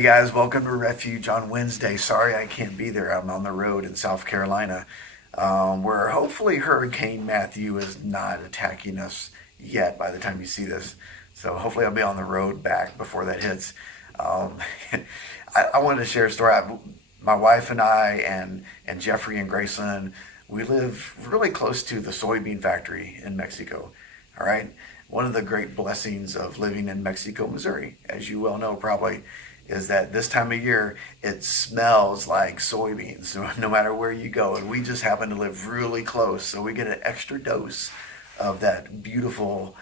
Hey guys, welcome to Refuge on Wednesday. Sorry I can't be there. I'm on the road in South Carolina, where hopefully Hurricane Matthew is not attacking us yet by the time you see this. So hopefully I'll be on the road back before that hits. Um, I wanted to share a story. My wife and I and Jeffrey and Graceland, we live really close to the soybean factory in Mexico. All right. One of the great blessings of living in Mexico, Missouri, as you well know probably, is that this time of year it smells like soybeans no matter where you go. And we just happen to live really close, so we get an extra dose of that beautiful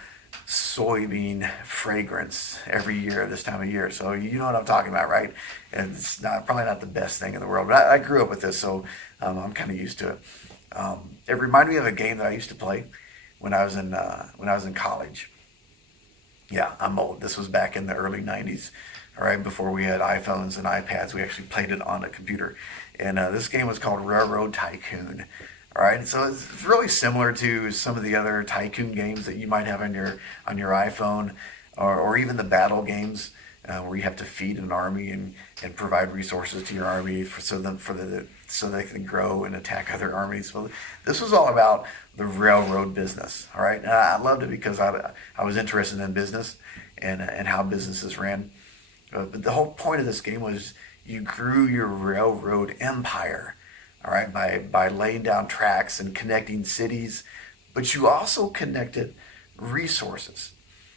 soybean fragrance every year this time of year. So you know what I'm talking about, right? And it's not probably not the best thing in the world, but I grew up with this, so I'm kind of used to it. It reminded me of a game that I used to play when I was in college. Yeah, I'm old. This was back in the early '90s, all right, before we had iPhones and iPads. We actually played it on a computer, and this game was called Railroad Tycoon. All right, so it's really similar to some of the other tycoon games that you might have on your iPhone, or even the battle games where you have to feed an army and provide resources to your army so they can grow and attack other armies. Well, this was all about the railroad business. All right, and I loved it because I was interested in business and how businesses ran. But the whole point of this game was you grew your railroad empire, all right, by laying down tracks and connecting cities, but you also connected resources.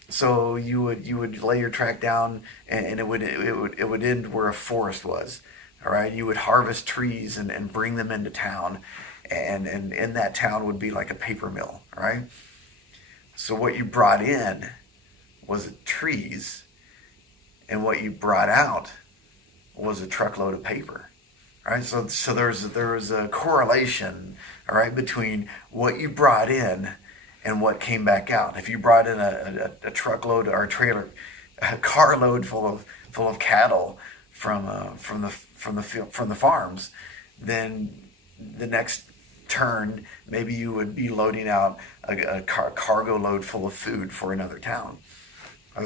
So you would lay your track down, and it would end where a forest was. All right, you would harvest trees and bring them into town, and in that town would be like a paper mill. All right, so what you brought in was trees, and what you brought out was a truckload of paper. All right, so there's a correlation, all right, between what you brought in and what came back out. If you brought in a truckload or a carload full of cattle from the farms, then the next turn maybe you would be loading out a cargo load full of food for another town.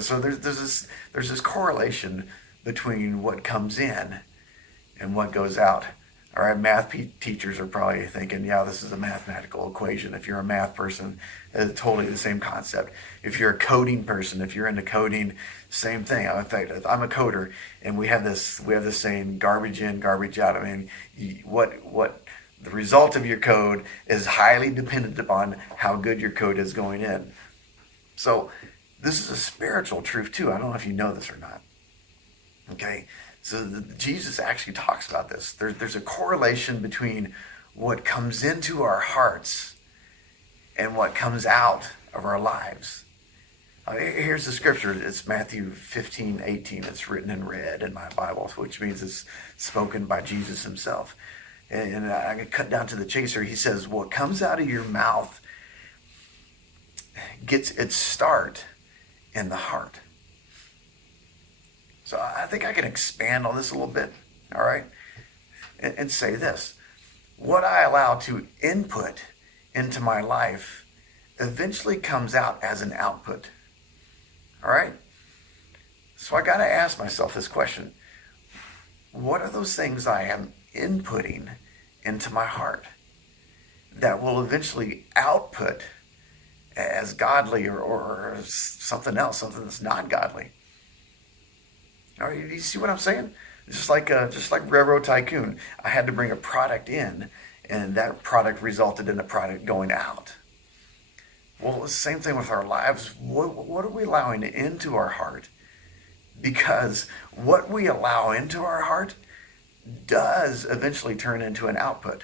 So there's this correlation between what comes in and what goes out. All right, teachers are probably thinking, yeah, this is a mathematical equation. If you're a math person, it's totally the same concept. If you're a coding person, if you're into coding, same thing. In fact, I'm a coder, and we have this saying, garbage in, garbage out. I mean, what the result of your code is highly dependent upon how good your code is going in. So this is a spiritual truth too. I don't know if you know this or not. Okay, so Jesus actually talks about this. There's a correlation between what comes into our hearts and what comes out of our lives. Here's the scripture. It's Matthew 15:18. It's written in red in my Bible, which means it's spoken by Jesus himself. And I can cut down to the chaser. He says, what comes out of your mouth gets its start in the heart. So I think I can expand on this a little bit, all right, and say this. What I allow to input into my life eventually comes out as an output, all right? So I got to ask myself this question. What are those things I am inputting into my heart that will eventually output as godly or something else, something that's not godly? All right, you see what I'm saying? Just like Railroad Tycoon, I had to bring a product in, and that product resulted in a product going out. Well, it's the same thing with our lives. What are we allowing into our heart? Because what we allow into our heart does eventually turn into an output,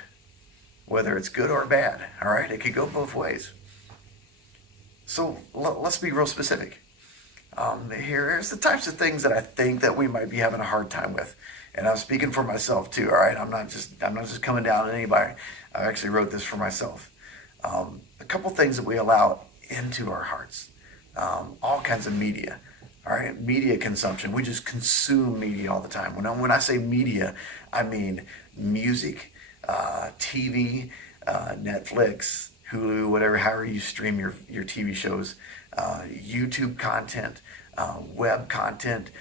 whether it's good or bad. All right, it could go both ways. So let's be real specific. Here's the types of things that I think that we might be having a hard time with, and I'm speaking for myself too. All right, I'm not just coming down on anybody. I actually wrote this for myself. A couple things that we allow into our hearts, all kinds of media. All right, media consumption. We just consume media all the time. When I say media, I mean music, TV, Netflix, Hulu, whatever, however you stream your TV shows, YouTube content, web content,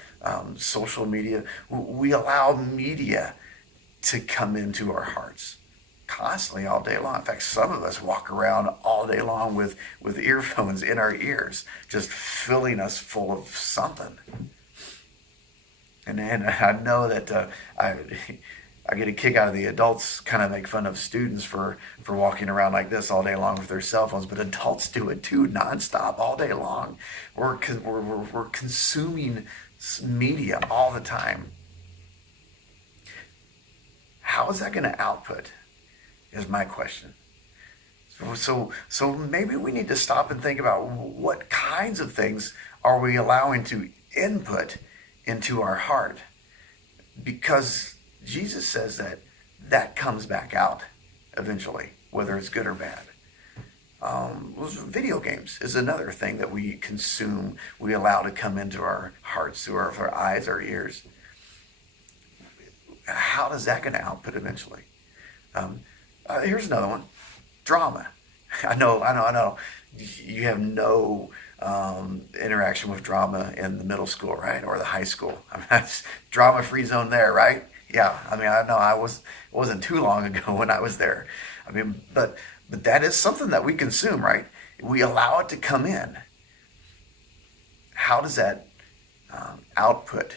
social media. We allow media to come into our hearts constantly all day long. In fact, some of us walk around all day long with earphones in our ears, just filling us full of something. And I know that I get a kick out of the adults kind of make fun of students for walking around like this all day long with their cell phones, but adults do it too, nonstop, all day long. We're consuming media all the time. How is that going to output? Is my question. So maybe we need to stop and think about what kinds of things are we allowing to input into our heart, because Jesus says that comes back out eventually, whether it's good or bad. Video games is another thing that we consume, we allow to come into our hearts through our eyes, our ears. How is that going to output eventually? Here's another one. Drama. I know. You have no interaction with drama in the middle school, right? Or the high school. I mean, that's drama-free zone there, right? Yeah. I mean, I know it wasn't too long ago when I was there. I mean, but that is something that we consume, right? We allow it to come in. How does that output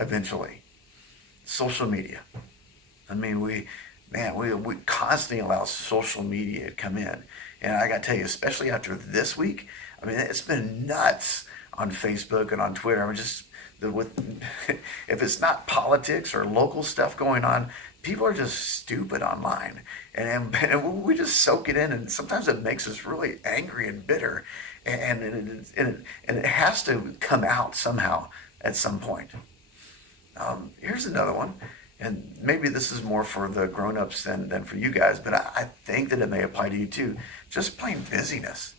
eventually? Social media. I mean, we constantly allow social media to come in. And I got to tell you, especially after this week, I mean, it's been nuts on Facebook and on Twitter. I mean, if it's not politics or local stuff going on, people are just stupid online. And we just soak it in, and sometimes it makes us really angry and bitter. And it has to come out somehow at some point. Here's another one. And maybe this is more for the grown-ups than for you guys, but I think that it may apply to you too. Just plain busyness.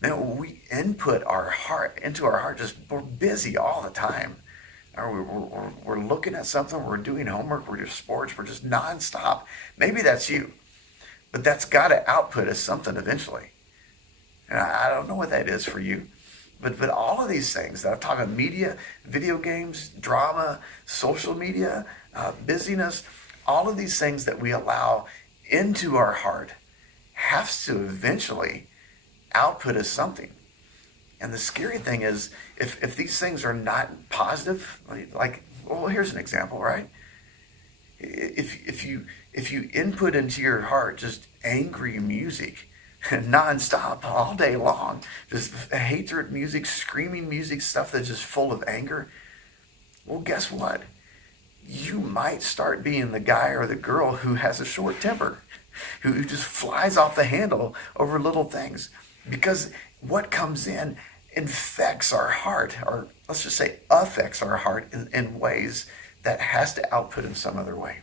Man, we input into our heart, just we're busy all the time. Or we're looking at something, we're doing homework, we're doing sports, we're just nonstop. Maybe that's you, but that's got to output as something eventually. And I don't know what that is for you. But all of these things that I'm talking about, media, video games, drama, social media, busyness, all of these things that we allow into our heart has to eventually output as something. And the scary thing is, if these things are not positive, well, here's an example, right? If you input into your heart just angry music, non-stop all day long, just hatred music, screaming music, stuff that's just full of anger, well, guess what? You might start being the guy or the girl who has a short temper, who just flies off the handle over little things, because what comes in infects our heart, or let's just say affects our heart in ways that has to output in some other way.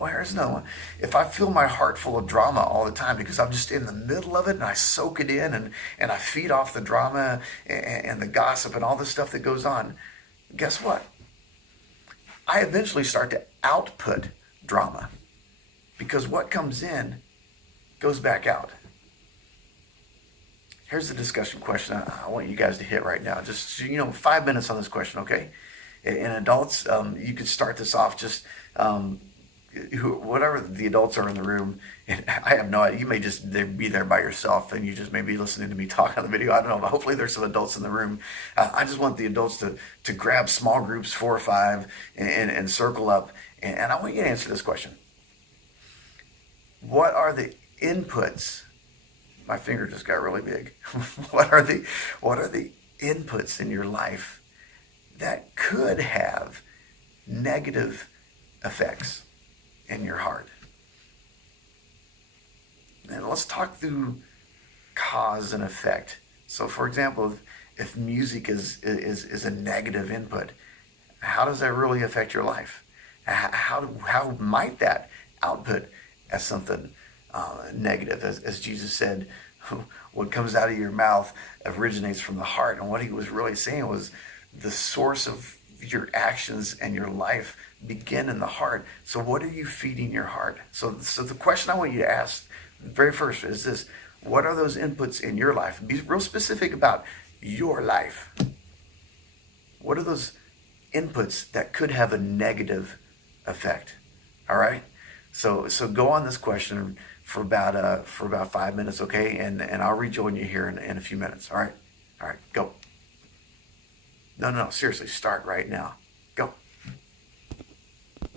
Well, here's another one. If I feel my heart full of drama all the time because I'm just in the middle of it and I soak it in and I feed off the drama and the gossip and all the stuff that goes on, guess what? I eventually start to output drama, because what comes in goes back out. Here's the discussion question I want you guys to hit right now. Just, 5 minutes on this question, okay? And adults, you could start this off just whatever the adults are in the room, and I have no idea, you may just be there by yourself and you just may be listening to me talk on the video. I don't know, but hopefully there's some adults in the room. I just want the adults to grab small groups, 4 or 5, and circle up. And I want you to answer this question. What are the inputs? My finger just got really big. What are the inputs in your life that could have negative effects in your heart? And let's talk through cause and effect. So, for example, if music is a negative input, how does that really affect your life? How might that output as something negative? As Jesus said, what comes out of your mouth originates from the heart. And what he was really saying was the source of your actions and your life begin in the heart. So what are you feeding your heart? So the question I want you to ask very first is this: what are those inputs in your life? Be real specific about your life? What are those inputs that could have a negative effect? All right. So go on this question for about 5 minutes, okay? And I'll rejoin you here in a few minutes. All right. All right. Go. No, seriously, start right now.